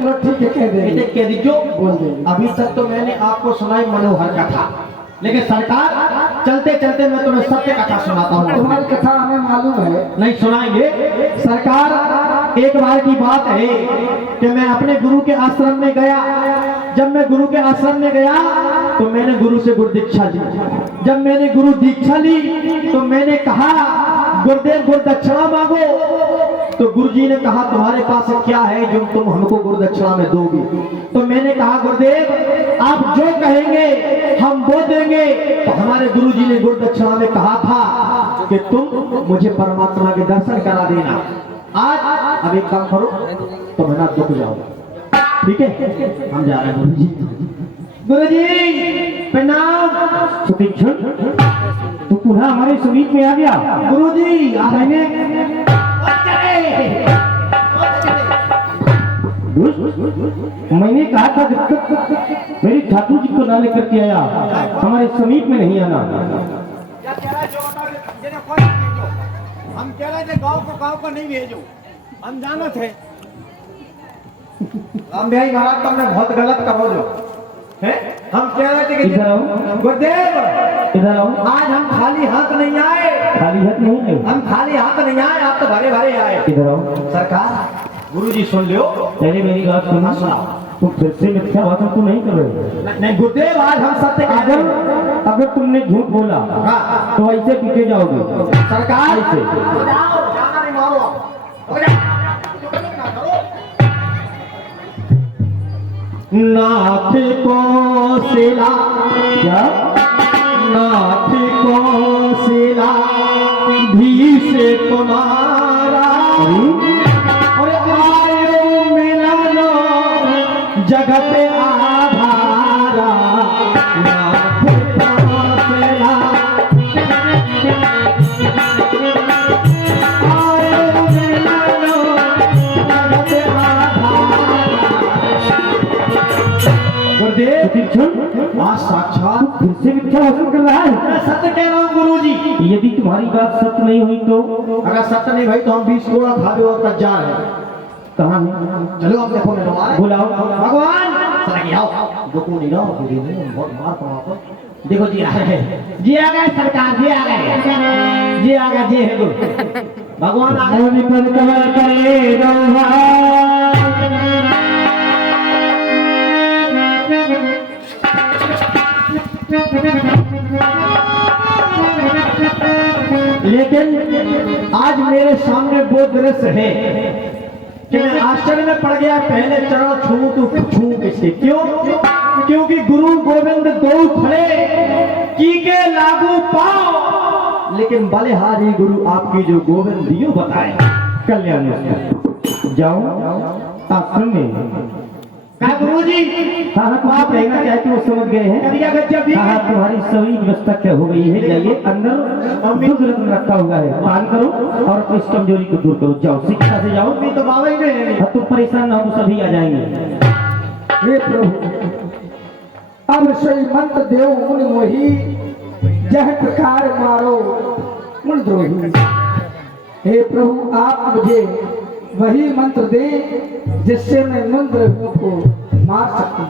ठीक है कह दीजिए बोल देंगे। अभी तक तो मैंने आपको सुनाई मनोहर कथा, लेकिन सरकार चलते चलते मैं तुम्हें सत्य कथा सुनाता हूँ। तुम्हारी कथा हमें मालूम है। नहीं सुनाएंगे सरकार। एक बार की बात है कि मैं अपने गुरु के आश्रम में गया। जब मैं गुरु के आश्रम में गया तो मैंने गुरु से गुरु दीक्षा ली। जब मैंने गुरु दीक्षा ली तो मैंने कहा गुरुदेव गुरु दक्षिणा मांगो। तो गुरुजी ने कहा तुम्हारे पास क्या है जो तुम हमको गुरु दक्षिणा में दोगे। तो मैंने कहा गुरुदेव आप जो कहेंगे हम वो देंगे। तो हमारे गुरुजी ने गुरु दक्षिणा में कहा था कि तुम मुझे परमात्मा के दर्शन करा देना। आज अब एक काम करो तुम है ना दुख जाओ, ठीक है हम जा रहे हैं। गुरुजी प्रणाम। सुतीक्षण तू पुनः हमारे समीप में आ गया। गुरुजी मैंने कहा था जब तक मेरी ठाकुर जी को ना लेकर के आया हमारे समीप में नहीं आना। हम कह रहे थे गांव को नहीं भेजो, हम जाना थे। हम भाई महाराज तुमने बहुत गलत कहो जो है। हम कह रहे थे कि इधर आओ गुरुदेव इधर आओ। आज हम खाली हाथ नहीं आए। खाली हाथ नहीं है। हम खाली हाथ नहीं आए, आप तो भरे भरे आए। इधर आओ। सरकार गुरुजी सुन लियो। पहले मेरी बात सुनना। तुम फिर से मिथ्या भाषण तो नहीं कर रहे। नहीं गुरुदेव आज हम सत्य अगर तुमने झूठ बोला हाँ। तो ऐसे पीछे जाओगे। सरकार ऐसे जाना नहीं मारो। नाथ को सिला क्या नाथ को सिला भी से तुम्हारा और आयो मिलनो जगत आधारा। नाथ को सिला आयो मिलनो जगत आधारा। गुरुदेव आज साक्षात फिर से मिथ्या भाषण कर रहा है। मैं सत्य कह रहा हूँ गुरुजी। यदि तुम्हारी बात सत्य नहीं हुई तो अगर सत्य नहीं भाई तो हम 20 गोला खा लो और तैयार है। कहाँ है? चलो आप देखो मेरे मार बुलाओ। भगवान सरकी आओ दुखो नहीं रहो बहुत मार पड़ा। देखो जी आ गए, जी आ गए सरकार, जी आ गए, जी आ गए, जी है गुरु भगवान आ गए। लेकिन आज मेरे सामने वो दृश्य है कि मैं आश्चर्य में पड़ गया। पहले चरण छू तो छू किसके, क्यों? क्योंकि गुरु गोविंद दो खड़े की के लागू पाओ। लेकिन बलिहारी गुरु आपकी जो गोविंद दियो बताए कल्याण। जाओ आश्रम में। क्या गुरु जी आप रहना चाहते हो समझ गए हैं। तुम्हारी सभी व्यवस्था क्या हो गई है। जाइए अंदर दुग्ध रत्न रखा हुआ है, पान करो और अपनी कमजोरी को दूर करो। जाओ शिक्षा से जाओ। तो बाबा ही में तुम परेशान ना हो, सभी आ जाएंगे। हे प्रभु अब सही मंत्र देव मुनि मोही जह प्रकार मारो मुनि द्रोही। हे प्रभु आप मुझे वही मंत्र दे जिससे मैं मंत्र को मार सकूं।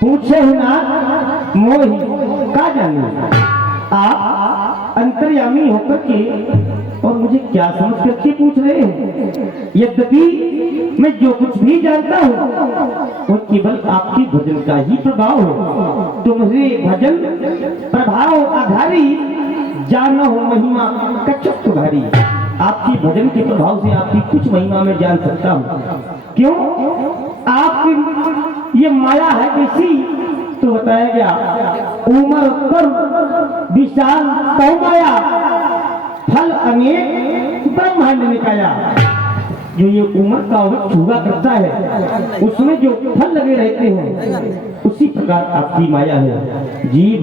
पूछे ना मोही का जाने आप अंतर्यामी होकर के और मुझे क्या समझ करके पूछ रहे हैं। यद्यपि मैं जो कुछ भी जानता हूँ वो केवल आपके भजन का ही प्रभाव है। तुम्हारे भजन प्रभाव आधारित जानो महिमा कच्चक भारी। आपकी भजन के प्रभाव से आपकी कुछ महिमा में जान सकता हूँ। क्यों? आपकी ये माया है कैसी तो बताया गया। उमर पर विशाल तो माया फल अनेक ब्रह्मांड निकाया। जो ये उमर का वृक्ष हुआ करता है उसमें जो फल लगे रहते हैं उसी प्रकार आपकी माया है। जीव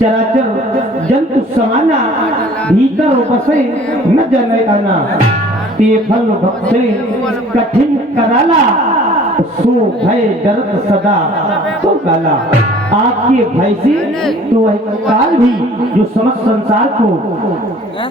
चराचर जंतु समाना भीतर बसे न जने आना। ते फल भक्षे कठिन कराला सो भय डरत सदा तो काला। आपके भय से तो वह काल भी जो समस्त संसार को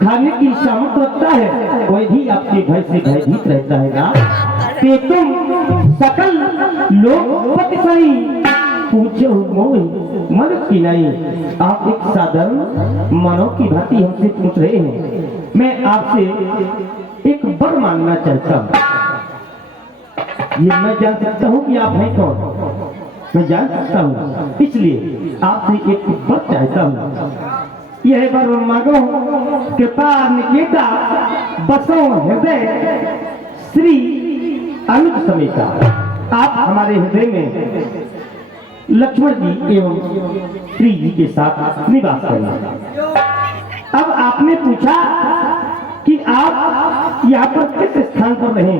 खाने की सामर्थ्य रखता है वह भी आपके भय से भयभीत रहता है ना। ते तुम सकल लोग पतिसई पूछे मोई मन की नहीं। आप एक साधारण मानव की भांति हमसे पूछ रहे हैं। मैं आपसे एक वर मांगना चाहता हूँ। ये मैं जान सकता हूँ कि आप हैं कौन, मैं जान सकता हूँ, इसलिए आपसे एक वर चाहता हूँ। यह वर मांगो कृपा निकेता बसो हृदय श्री अनुज समेता। आप हमारे हृदय में लक्ष्मण जी एवं श्री जी के साथ निवास करना। अब आपने पूछा कि आप यहाँ पर किस स्थान पर रहे,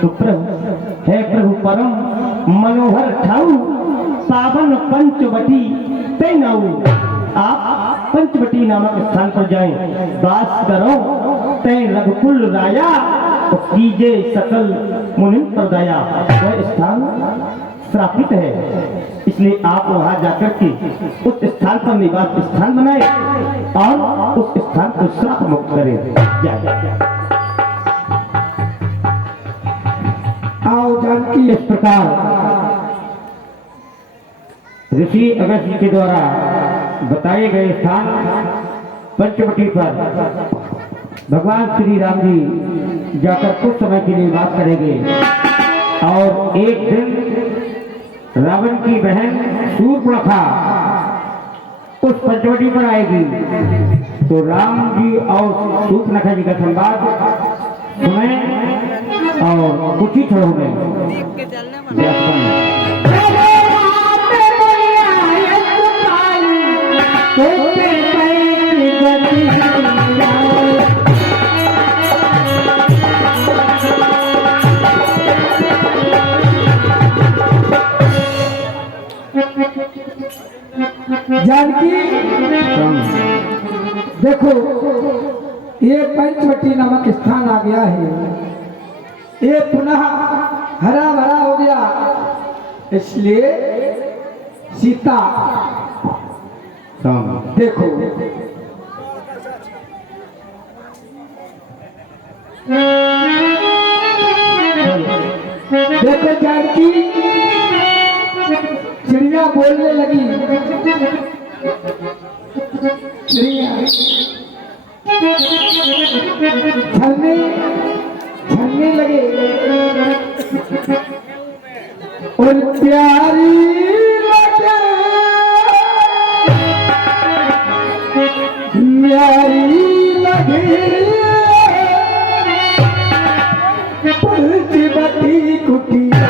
तो प्रभु है प्रभु परम मनोहर ठाऊ पावन पंचवटी तैनाऊ। आप पंचवटी नामक स्थान पर जाएं, वास करो तय रघुकुल राया तो कीजे सकल मुनि पर दया। वह स्थान श्रापित है, इसलिए आप वहां जाकर के उस स्थान पर निवास स्थान बनाए और उस स्थान को श्राप मुक्त करें। आओ जानकी। इस प्रकार ऋषि अगस्त्य के द्वारा बताए गए स्थान पंचवटी पर भगवान श्री राम जी जाकर कुछ समय के लिए वास करेंगे और एक दिन रावण की बहन शूर्पणखा उस पंचवटी पर आएगी। तो राम जी और शूर्पणखा जी का संवाद सुने और कुछ ही क्षणों में जानकी देखो, ये पंचवटी नामक स्थान आ गया है, ये पुनः हरा भरा हो गया, इसलिए सीता देखो देखो जानकी चिड़िया बोलने लगी। चिड़िया छलने लगे और प्यारी लगे प्यारी लगे पंचवटी कुटिया।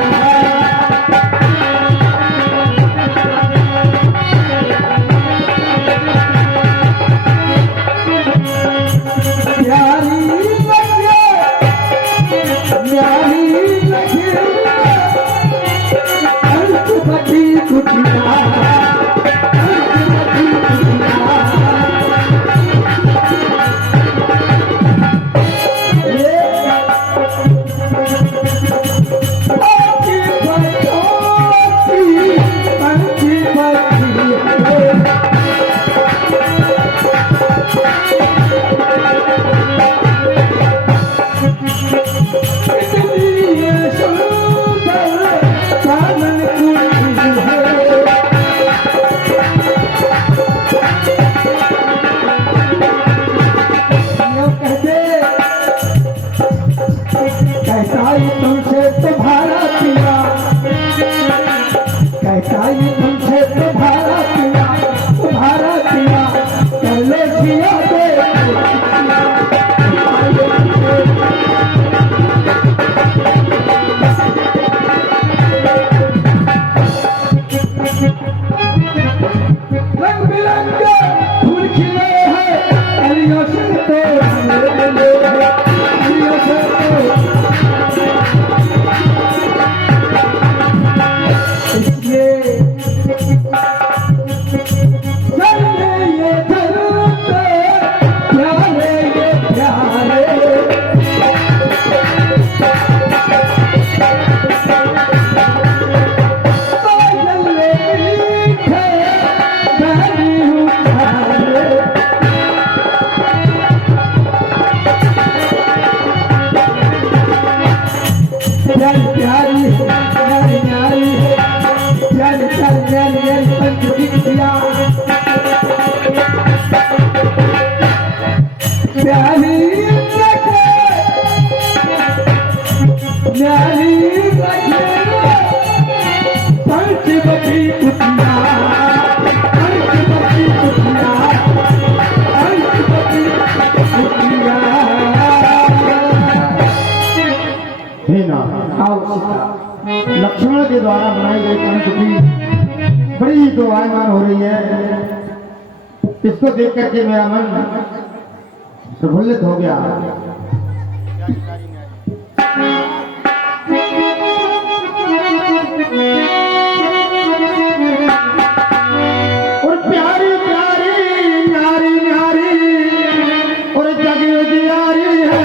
लक्ष्मण के द्वारा बनाई गई पंचमुखी बड़ी ही शोभायमान हो रही है। इसको देख करके मेरा मन प्रफुल्लित हो गया। और प्यारी प्यारी न्यारी न्यारी और जग उजियारी है।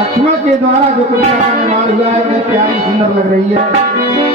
लक्ष्मण के द्वारा जो कविता का निर्माण हुआ है बड़ी प्यारी सुंदर लग रही है।